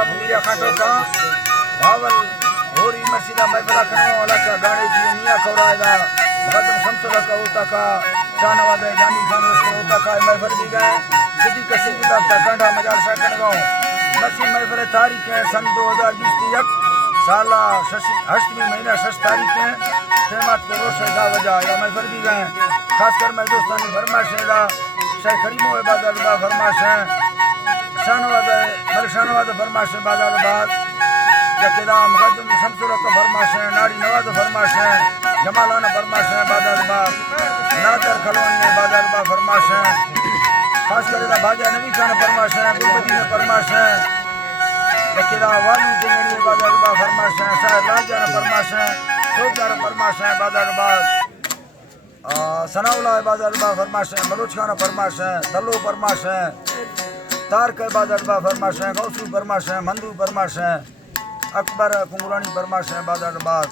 का मुगीरा खाटो का भावल होरी मसीदा महफिला कनो अलका गाने जी निया खौरायदा मुकद्दम शमसुल का होता का शानवाद जानी खान रस्ते होता का महफिल दी गए सिद्दी का सिद्दी का कंडा मजाल सकन गो नसी महफिल तारीख है सन 2021 साला अष्टमी महीना 6 तारीख है तेमत को रोश दा वजह या महफिल दी गए खासकर मैं दोस्तानी फरमाश है दा शेख करीमो इबादत बा फरमाश है शानवाद फरमाश है बाजार बाद यकेदा मुकद्दम शमसुल का फरमाश है नारी नवाज फरमाश है जमालाना फरमाश है बाजार बाद नादर खलवानी बाजार बा फरमाश है खास कर भाजा नबी खान फरमाश है गुलबदी ने फरमाश है यकेदा वालू टिंगड़ी बाजार बा फरमाश है शायद राजा ने फरमाश है सोदार फरमाश है बाजार बाद सनाउला बाजार बा फरमाश है मलोच खान फरमाश है दलो फरमाश है तारक बाजार बा फरमाश है गौसू फरमाश है मंदू फरमाश है अकबर कुंगरानी फरमाश है बाजार बाद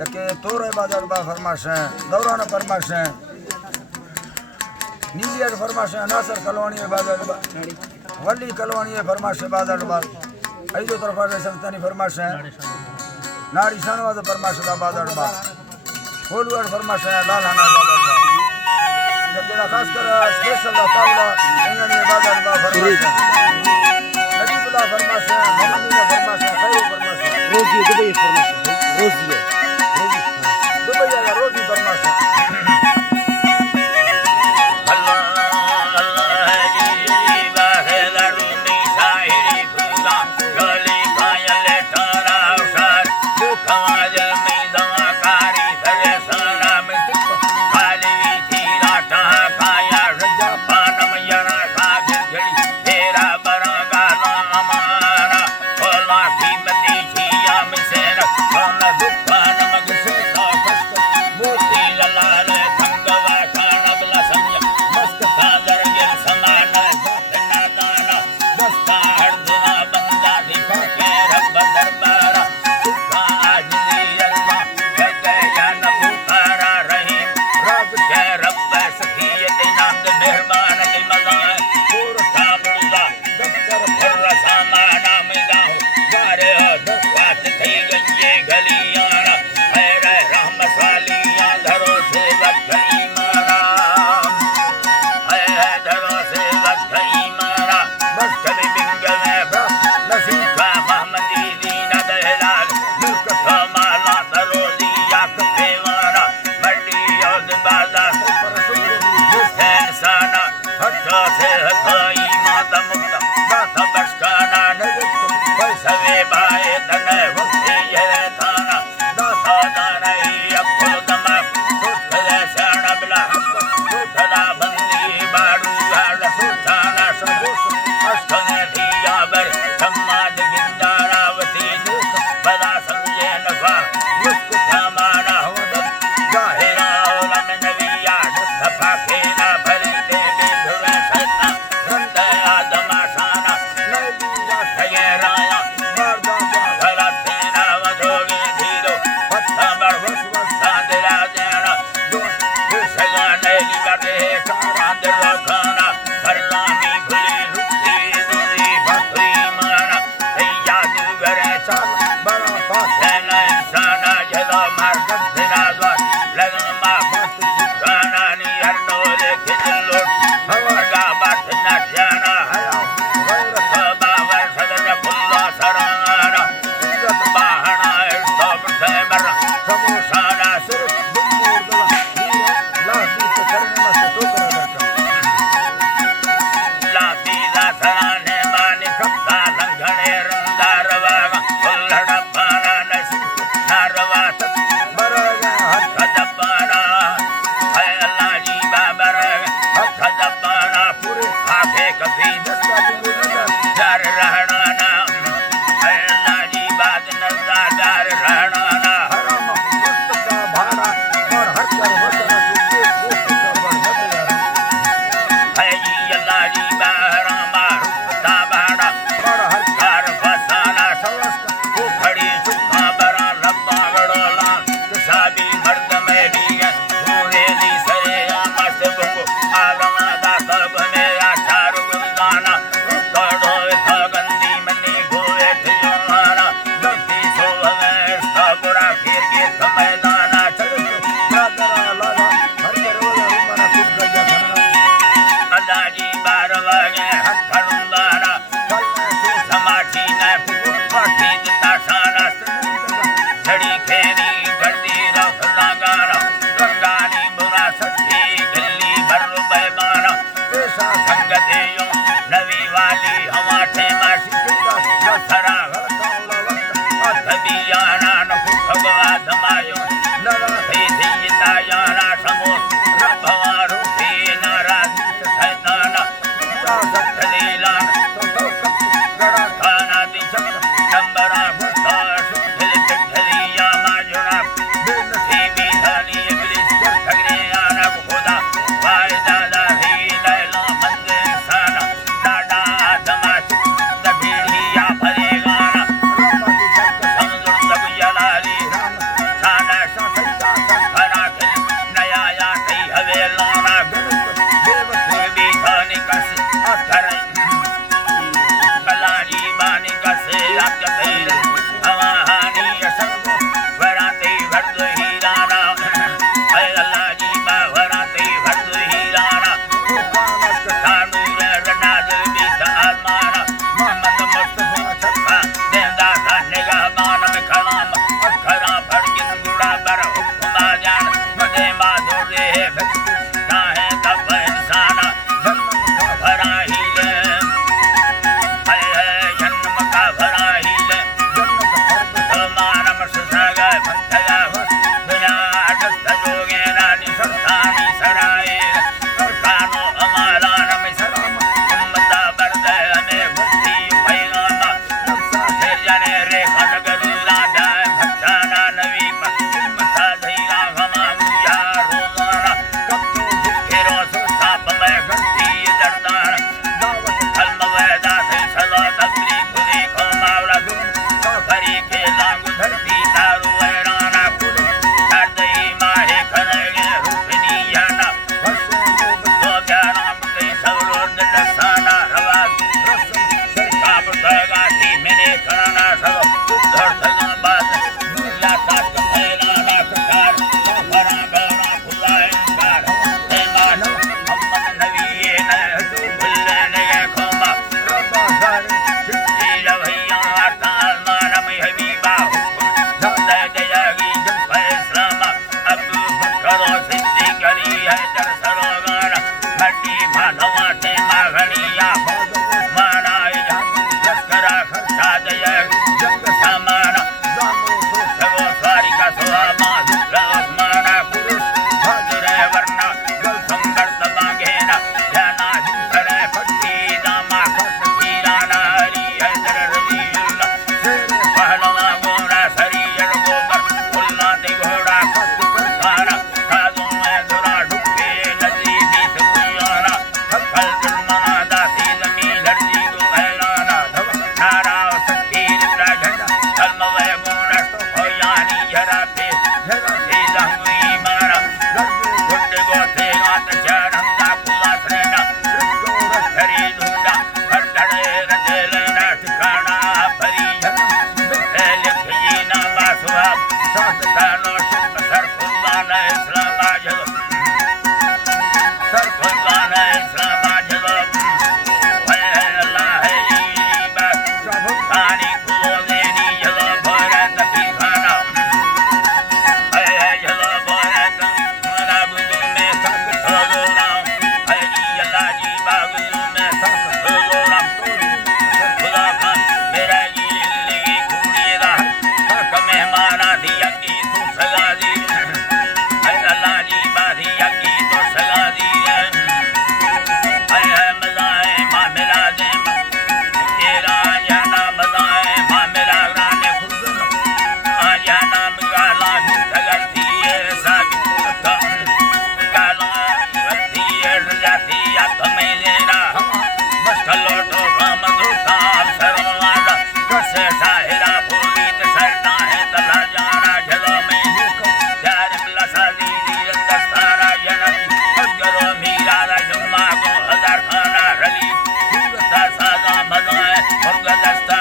यके तोर बाजार बा फरमाश है दौरान फरमाश है नीलियर फरमाश है नासर कलवानी बाजार बा वली कलवानी फरमाश है बाजार बाद ऐदो तरफ सल्तानी फरमाश है नारी शानवाद फरमाश है बाजार बाद होलुअर फरमाश है लालाना बाजार बाद यके खास कर स्पेशल तावला इंगनी बाजार बा फरमाश है नबीउल्लाह फरमाश है मोहम्मदी फरमाश है खैर फरमाश है रोजी दुबई फरमाश है रोजी दुबई का रोजी फरमाश है तेरा बरा रानी को देनी जलो भरत भिखाना जलो भरत मेरा बुद्धू में थक थलो राम अल्लाह जी बाबू में थक थलो राम खुदा खान मेरा जी जिंदगी खूड़ी दा थक मेहमाना दी अगी तू सगा दी अल्लाह जी बाधी अगी तो सगा दी मजाए मामेरा दे तेरा जाना मजाए मामेरा राने खुद आजाना गाला गलती है सब गाला गलती है जाती अब मैं लेना कलोटो काम दूता सरवाला कैसे साहिरा फूली ते सरना है तला जाना जलो में यार मिला सादी दी दस्तारा जनती अगरो मीरा दा जुम्मा को हजार खाना रली सादा मजाए और दस्ता